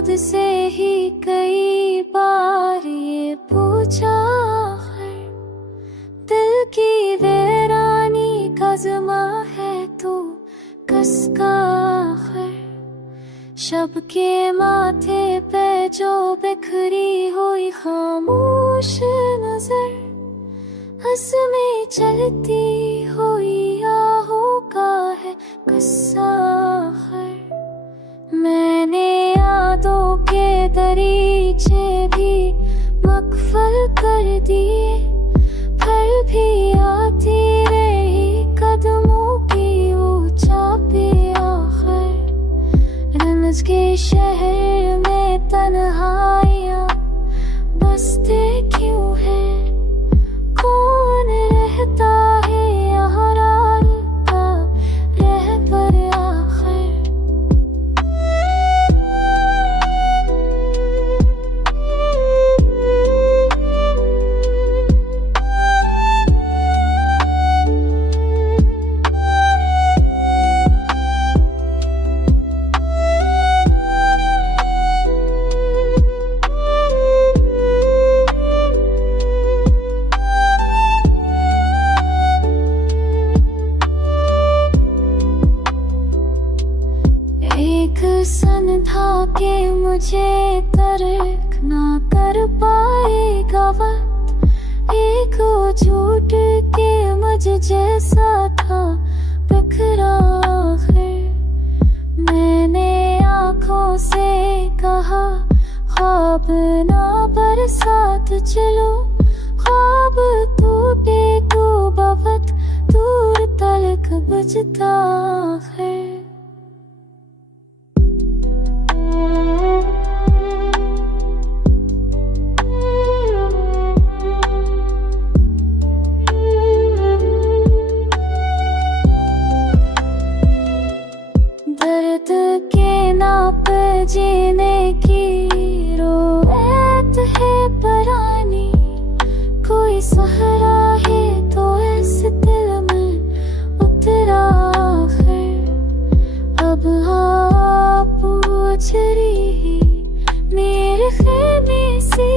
खुद से ही कई बार ये पूछा है, दिल की वीरानी का ज़िम्मा है तू किसका है। शब के माथे पे जो बिखरी हुई खामोश नजर, हंसमें चलती हुई आहों का है किस्सा है। मैंने यादों के दरीचे भी मकफल कर दिए, फिर भी आती रही कदमों की ऊंचा पे आखिर। रंज के शहर में तन्हाइयाँ बसते क्यों है, कौन रहता है यहाँ रात का रहबर आखिर। सन था के मुझे तर्क ना कर पाएगा वक्त, एक झूठ के मुझ जैसा था बिखरा है। मैंने आँखों से कहा ख्वाब ना बरसात चलो, ख्वाब टूटे तो बहुत दूर तलक बजता है। दर्द के नाप जीने की रोएत है परानी, कोई सहारा है तो इस दिल में उतरा है। अब हाँ पूछ रही मेरे खेमे से